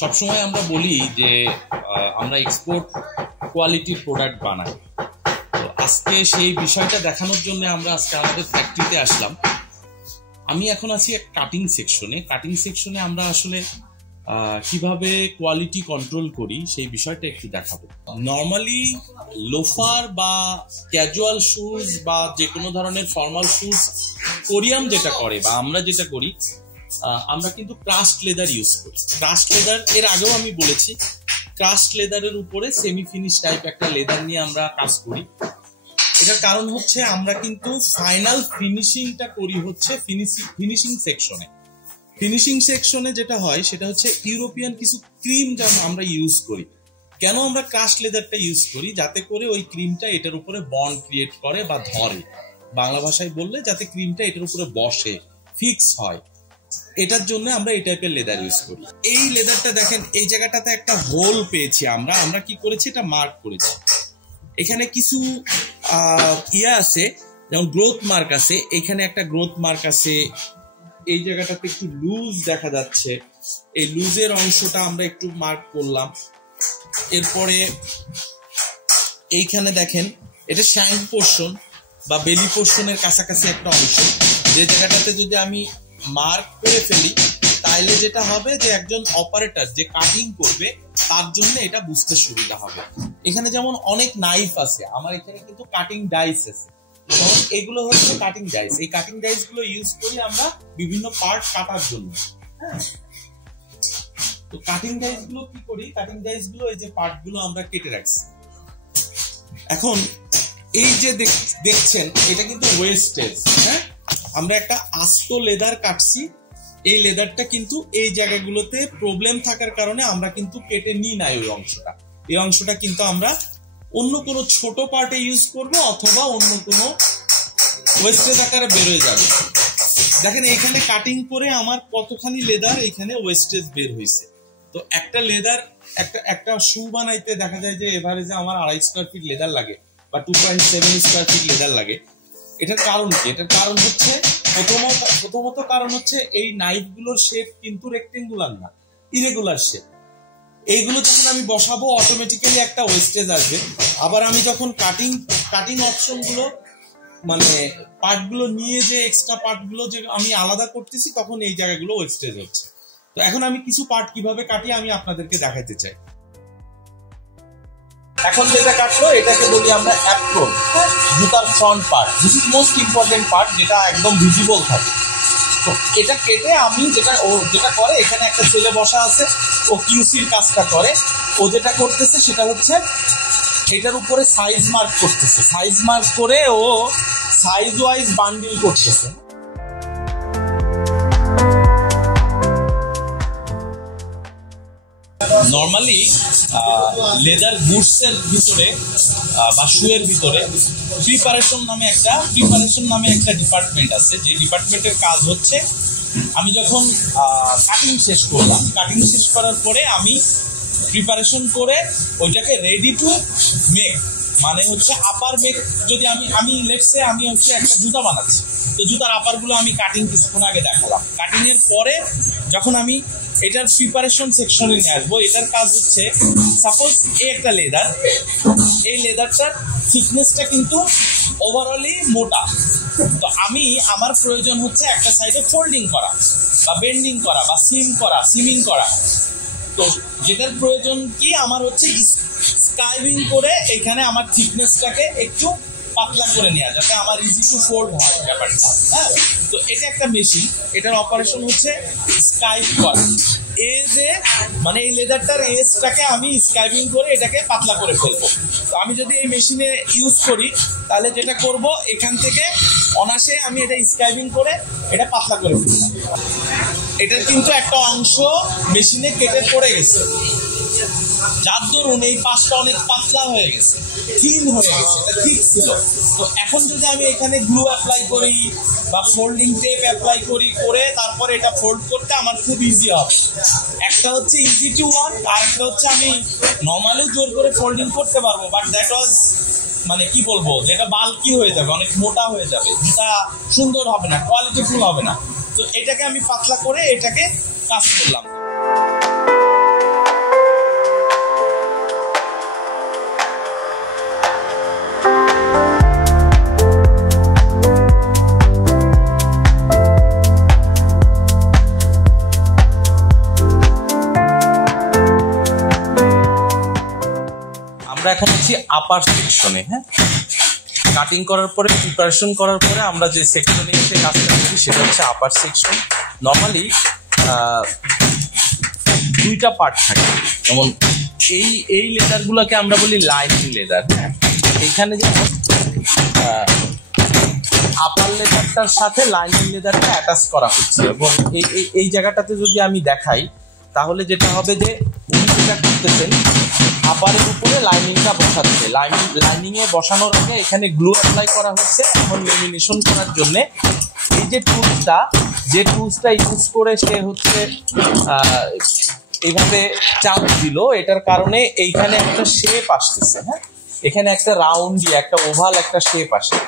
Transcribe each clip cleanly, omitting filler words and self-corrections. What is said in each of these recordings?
সবসময় আমরা বলি যে আমরা এক্সপোর্ট কোয়ালিটির প্রোডাক্ট বানাই। তো আজকে সেই বিষয়টা দেখানোর জন্য আমরা আজকে আমাদের ফ্যাক্টরিতে আসলাম। আমি এখন আছি এক কাটিং সেকশনে আমরা আসলে কিভাবে কোয়ালিটি কন্ট্রোল করি সেই বিষয়টা একটু দেখাবো। নর্মালি লোফার বা ক্যাজুয়াল শুজ বা যে কোনো ধরনের ফর্মাল শুজ কোরিয়াম যেটা করে বা আমরা যেটা করি, আমরা কিন্তু ক্রাস্ট লেদার ইউজ করি। ক্রাস্ট লেদার এর আগেও আমি বলেছি, ক্রাস্ট লেদারের উপরে সেমি ফিনিশ টাইপ একটা লেদার নিয়ে আমরা কাজ করি। এটার কারণ হচ্ছে আমরা কিন্তু ফাইনাল ফিনিশিংটা করি হচ্ছে ফিনিশিং সেকশনে যেটা হয় সেটা হচ্ছে ইউরোপিয়ান কিছু ক্রিম যা আমরা ইউজ করি। কেন আমরা ক্রাস্ট লেদারটা ইউজ করি? যাতে করে ওই ক্রিমটা এটার উপরে বন্ড ক্রিয়েট করে বা ধরে, বাংলা ভাষায় বললে যাতে ক্রিমটা এটার উপরে বসে, ফিক্স হয়। এটার জন্য আমরা এই টাইপের লেদার ইউজ করি। এই লেদারটা দেখেন, এই জায়গাটাতে একটা হোল পেয়েছি আমরা কি করেছি, এটা মার্ক করেছি। এখানে কিছু আছে, যেমন গ্রোথ মার্ক আছে, এখানে একটা গ্রোথ মার্ক আছে। এই জায়গাটাতে একটু লুজ দেখা যাচ্ছে, এই লুজের অংশটা আমরা একটু মার্ক করলাম। এরপরে এইখানে দেখেন, এটা শ্যাঙ্ক পোর্শন বা বেলি পোর্শনের কাছাকাছি একটা অংশ, যে জায়গাটাতে যদি আমি মার্ক করে ফেলি তাইলে যেটা হবে যে একজন অপারেটর যে কাটিং করবে তার জন্য এটা বুঝতে সুবিধা হবে। এখানে যেমন অনেক নাইফ আছে, আমার এখানে কিন্তু কাটিং ডাইস আছে। এগুলো হচ্ছে কাটিং ডাইস। এই কাটিং ডাইস গুলো ইউজ করি আমরা বিভিন্ন পার্ট কাটার জন্য। তো কাটিং ডাইস গুলো কি করি, কাটিং ডাইস গুলো এই যে পার্ট গুলো আমরা কেটে রাখছি। এখন এই যে দেখছেন এটা কিন্তু ওয়েস্টেজ। আমরা একটা আস্ত লেদার কাটছি, এই লেদারটা কিন্তু এই জায়গাগুলোতে প্রবলেম থাকার কারণে আমরা কিন্তু কেটে নিই না। এই অংশটা কিন্তু আমরা অন্য কোনো ছোট পার্টে ইউজ করব অথবা অন্য কোনো ওয়েস্টেজ আকারে বেরোয় যাবে। দেখেন এখানে কাটিং করে আমার কতখানি লেদার এখানে ওয়েস্টেজ বের হয়েছে। তো একটা লেদার একটা শু বানাইতে দেখা যায় যে এভারেজে আমার 2.5 স্কয়ার ফিট লেদার লাগে বা 2.7 স্কয়ার ফিট লেদার লাগে। এটার কারণ কি? এটার কারণ হচ্ছে প্রথমত কারণ হচ্ছে এই নাইফ গুলোর শেপ কিন্তু রেক্টেঙ্গুলার না, ইরেগুলার শেপ। এইগুলো যখন আমি বসাবো অটোমেটিক্যালি একটা ওয়েস্টেজ আসবে। আবার আমি যখন কাটিং অপশন গুলো মানে পার্ট গুলো নিয়ে যে এক্সট্রা পার্ট গুলো যে আমি আলাদা করতেছি তখন এই জায়গাগুলো ওয়েস্টেজ হচ্ছে। তো এখন আমি কিছু পার্ট কিভাবে কাটি আমি আপনাদেরকে দেখাতে চাই। এখন যেটা কাটলো এটাকে বলি আমরা অ্যাপ্রন, জুতার front part. This is most important part, যেটা একদম ভিজিবল থাকে। তো এটা কেটে আমি যেটা করে, এখানে একটা ছেলে বসা আছে, ও কিউসির কাজটা করে। ও যেটা করতেছে সেটা হচ্ছে এটার উপরে সাইজ মার্ক করতেছে, সাইজ মার্ক করে ও সাইজ ওয়াইজ বান্ডিল করতেছে। নর্মালি লেদার গুডস এর ভিতরে বা শুয়ের ভিতরে প্রিপারেশন নামে একটা ডিপার্টমেন্ট আছে, যে ডিপার্টমেন্টের কাজ হচ্ছে আমি যখন কাটিং শেষ করলাম, কাটিং শেষ করার পরে আমি প্রিপারেশন করে ওইটাকে রেডি টু মেক, মানে হচ্ছে আপার মেক। যদি আমি লেটস সে আমি হচ্ছে একটা জুতা বানাচ্ছি, তো জুতার আপার গুলো আমি কাটিং কিছুক্ষণ আগে দেখালাম। কাটিং এর পরে যখন আমি এটার প্রিপারেশন সেকশনে নিয়ে আসবো, এটার কাজ হচ্ছে সাপোজ এই একটা লেদার, এই লেদারটার থিকনেসটা কিন্তু ওভারঅলি মোটা। তো আমার প্রয়োজন হচ্ছে একটা সাইডে ফোল্ডিং করা বা বেন্ডিং করা বা সিমিং করা। তো যেটার প্রয়োজন কি আমার হচ্ছে স্কাইভিং করে এখানে আমার থিকনেসটাকে একটু পাতলা করে নেওয়া, যাতে আমার ইজি টু ফোল্ড হয় ব্যাপারটা। তো এটা একটা মেশিন, এটার অপারেশন হচ্ছে স্কাইভ করা। মানে এই লেদারটার এজটাকে আমি স্কাইভিং করে এটাকে পাতলা করে ফেলবো। তো আমি যদি এই মেশিনে ইউজ করি তাহলে যেটা করব, এখান থেকে অনাসে আমি এটা স্কাইভিং করে এটা পাতলা করে ফেললাম। এটার কিন্তু একটা অংশ মেশিনে কেটে পড়ে গেছে, যার দরুন এই পাশটা অনেক পাতলা হয়ে গেছে, থিন হয়ে গেছে, এটা ঠিক ছিল। তো এখন যদি আমি এখানে গ্লু অ্যাপ্লাই করি বা ফোল্ডিং টেপ অ্যাপ্লাই করে তারপরে এটা ফোল্ড করতে আমার খুব ইজি হবে। একটা হচ্ছে ইজি টু ওয়ান, আর একটা হচ্ছে আমি নর্মালি জোর করে ফোল্ডিং করতে পারবো, বাট দ্যাট ওয়াজ মানে কি বলবো, যেটা বাল্কি হয়ে যাবে, অনেক মোটা হয়ে যাবে, যেটা সুন্দর হবে না, কোয়ালিটিফুল হবে না। তো এটাকে আমি পাতলা করে এটাকে কাজ করলাম। যাচ্ছি আপার সেকশনে। হ্যাঁ, কাটিং করার পরে প্রিপারেশন করার পরে আমরা যে সেকশনে এসে কাজটা করি সেটা হচ্ছে আপার সেকশন। নর্মালি দুইটা পার্ট থাকে, যেমন এই লেদারগুলোকে আমরা বলি লাইনিং লেদার। হ্যাঁ, এইখানে যেমন আপার লেদারটার সাথে লাইনিং লেদারটা অ্যাটাচ করা হচ্ছে, এবং এই জায়গাটাতে যদি আমি দেখাই তাহলে যেটা হবে যে উনি যেটা করতেছেন আপারের উপরে লাইনিংটা বসাচ্ছে। লাইনিংয়ে বসানোর আগে এখানে গ্লু অ্যাপ্লাই করা হচ্ছে। এখন লেমিনেশন করার জন্য এই যে টুলসটা ইউজ করে সে হচ্ছে এইভাবে চাপ দিল, এটার কারণে এইখানে একটা শেপ আসতেছে। হ্যাঁ, এখানে একটা রাউন্ড দিয়ে একটা ওভাল একটা শেপ আসে।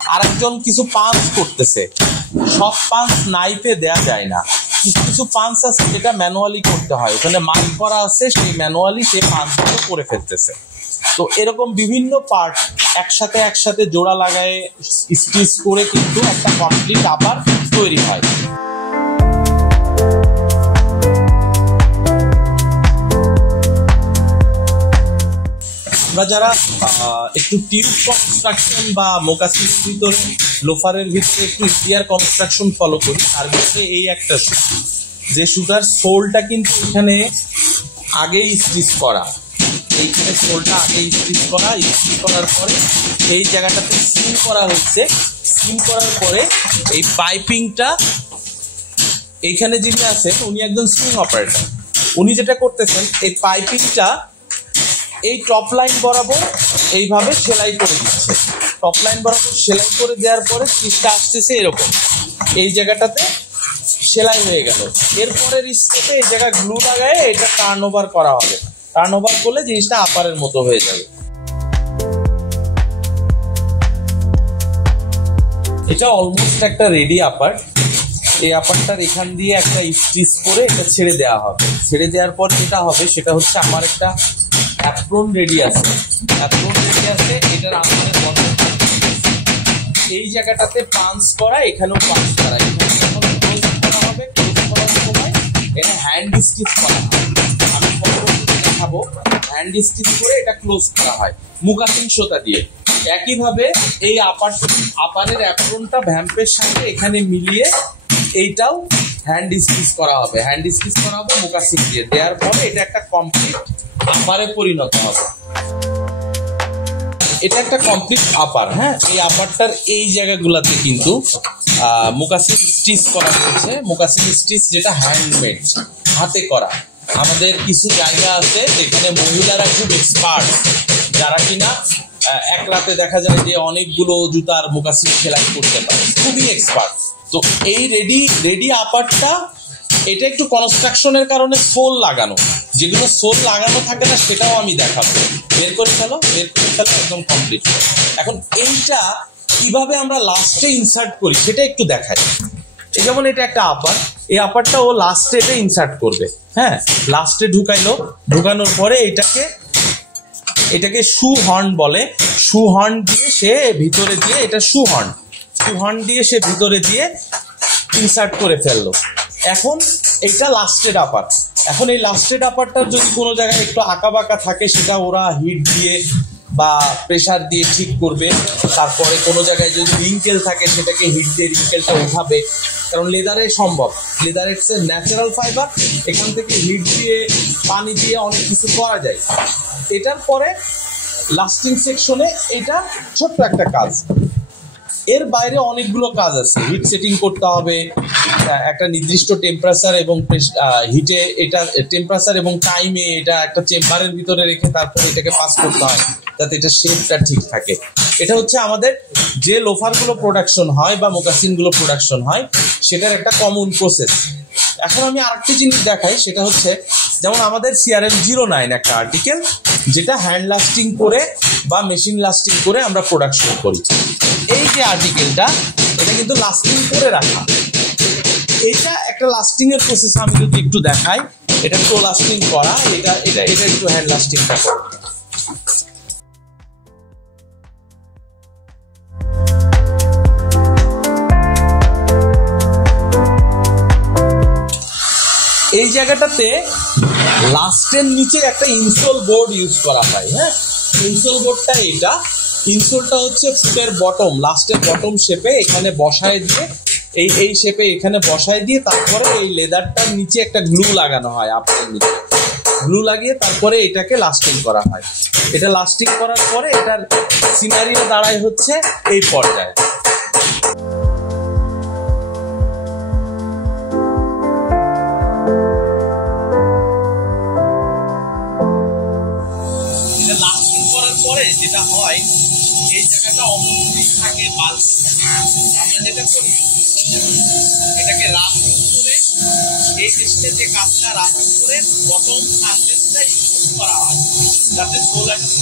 আরেকজন কিছু পাঞ্চ করতেছে, সব পাঞ্চ নাইফে দেয়া যায় না, কিছু পাঞ্চ আছে যেটা ম্যানুয়ালি করতে হয়, ওখানে মার্ক করা আছে, সেই ম্যানুয়ালি সে পাঞ্চগুলো করে ফেলতেছে। তো এরকম বিভিন্ন পার্ট একসাথে জোড়া লাগায় স্টিচ করে কিন্তু একটা কমপ্লিট আপার তৈরি হয়। আমরা যারা একটু টিউব কনস্ট্রাকশন বা মোকাসিনের ভিতরে লোফারের ভিতরে একটু স্পিয়ার কনস্ট্রাকশন ফলো করি, তার ভিতরে এই একটা শু, যে শুটার সোলটা কিন্তু এখানে আগেই স্টিচ করা, এইখানে সোলটা আগেই স্টিচ করার পরে এই জায়গাটাতে সিম করা হচ্ছে। সিম করার পরে এই পাইপিংটা এইখানে যিনি আছেন উনি একজন সুইং অপারেটর, উনি যেটা করতেছেন এই পাইপিংটা এই টপ লাইন বরাবর এইভাবে সেলাই করে দিচ্ছে। টপ লাইন বরাবর সেলাই করে দেওয়ার পরে স্টিচটা আসতেছে এরকম, এই জায়গাটাতে সেলাই হয়ে গেল। এরপরের স্টেপে এই জায়গায় গ্লু লাগায় এটা টার্ন ওভার করা হবে। টার্ন ওভার করলে জিনিসটা আপারের মতো হয়ে যাবে। এটা অলমোস্ট একটা রেডি আপার। এই আপারটার এখান দিয়ে একটা স্টিচ করে এটা ছেড়ে দেওয়া হবে। ছেড়ে দেওয়ার পর যেটা হবে সেটা হচ্ছে আমার একটা অ্যাপ্রন রেডি আছে। এটার আমাদের এই জায়গাটাতে পাঞ্চ করা, এখানেও পাঞ্চ করা, এখানে যখন ক্লোজ করা হবে, ক্লোজ করার সময় এটা হ্যান্ড স্টিচ করা হয়। আমি পরবর্তীতে দেখাবো হ্যান্ড স্টিচ করে এটা ক্লোজ করা হয় মুকাসিন সুতা দিয়ে। একইভাবে এই আপারের অ্যাপ্রনটা ভ্যাম্পের সাথে এখানে মিলিয়ে এইটাও হ্যান্ড স্টিচ করা হবে। মুকাসিন দিয়ে দেওয়ার পরে এটা একটা কমপ্লিট আপারে পরিণত হবে। এটা একটা কমপ্লিট আপার। হ্যাঁ, এই আপারটার এই জায়গাগুলোতে কিন্তু মুকাসিন স্টিচ করা হয়েছে। মুকাসিন স্টিচ যেটা হ্যান্ডমেড, হাতে করা। আমাদের কিছু জায়গা আছে যেখানে মহিলারা খুব এক্সপার্ট, যারা কিনা এক রাতে দেখা যায় যে অনেকগুলো জুতার মুকাসিন সেলাই করতে পারে, খুবই এক্সপার্ট। তো এই রেডি আপারটা এটা একটু কনস্ট্রাকশনের কারণে সোল লাগানো, যেগুলো সোল লাগানো থাকে না সেটাও আমি দেখাবো। বের করে ফেলো একদম কমপ্লিট। এখন এইটা কিভাবে আমরা লাস্টে ইনসার্ট করি সেটা একটু দেখাই। এই যেমন এটা একটা আপার, এই আপারটা ও লাস্টে এটা ইনসার্ট করবে। হ্যাঁ, লাস্টে ঢুকানোর পরে এটাকে শু হর্ন বলে। শু হর্ন দিয়ে সে ভিতরে দিয়ে এটা শু হর্ন দিয়ে সে ভিতরে দিয়ে ইনসার্ট করে ফেললো। এখন এটা লাস্টেড আপার। এখন এই লাস্টেড আপারটার যদি কোনো জায়গায় একটু আঁকা বাঁকা থাকে সেটা ওরা হিট দিয়ে বা প্রেসার দিয়ে ঠিক করবে। তারপরে কোনো জায়গায় যদি রিঙ্কেল থাকে সেটাকে হিট দিয়ে রিঙ্কেলটা উঠাবে, কারণ লেদারে সম্ভব। Leather it's a natural fibre, এখান থেকে হিট দিয়ে পানি দিয়ে অনেক কিছু করা যায়। এটার পরে লাস্টিং সেকশনে এটা ছোট্ট একটা কাজ, এর বাইরে অনেকগুলো কাজ আছে। হিট সেটিং করতে হবে, একটা নির্দিষ্ট টেম্পারেচার এবং হিটে এটা টেম্পারেচার এবং টাইমে এটা একটা চেম্বারের ভিতরে রেখে তারপরে এটাকে পাস করতে হয় যাতে এটা শেপটা ঠিক থাকে। এটা হচ্ছে আমাদের যে লোফারগুলো প্রোডাকশন হয় বা মোকাসিনগুলো প্রোডাকশন হয় সেটার একটা কমন প্রসেস। এখন আমি আরেকটি জিনিস দেখাই, সেটা হচ্ছে যেমন আমাদের CRM09 একটা আর্টিকেল যেটা হ্যান্ড লাস্টিং করে বা মেশিন লাস্টিং করে আমরা প্রোডাকশন করি। এই যে আর্টিকেলটা এটা কিন্তু লাস্টিং করে রাখা, এটা একটা লাস্টিং এর প্রসেস। আমি যদি একটু দেখাই, এটা প্রো লাস্টিং করা, এটা একটু হ্যান্ড লাস্টিংটা করা। এই জায়গাটাতে লাস্টের নিচে একটা ইনসোল বোর্ড ইউজ করা হয়। হ্যাঁ, ইনসোল বোর্ডটা এটা, ইনসোলটা হচ্ছে ফুটের বটম, লাস্টের বটম শেপে এখানে বসায় দিয়ে এই শেপে এখানে বসায় দিয়ে তারপরে এই লেদারটার নিচে একটা গ্লু লাগানো হয়, আপনার নিচে গ্লু লাগিয়ে তারপরে এটাকে লাস্টিং করা হয়। এটা লাস্টিং করার পরে এটার সিনারিও দাঁড়ায় হচ্ছে এই পর্যায়ে। এটা লাস্টিং করার পরে যেটা হয়, এই জায়গাটা অমৌলিক থাকে, বালতি থাকে। আমরা যেটা করি, এটাকে রাফিং করে এই মেশিনে যে কাজটা রাফিং করে বটম সারফেসটা ইনপুট করা হয় যাতে সোলারটা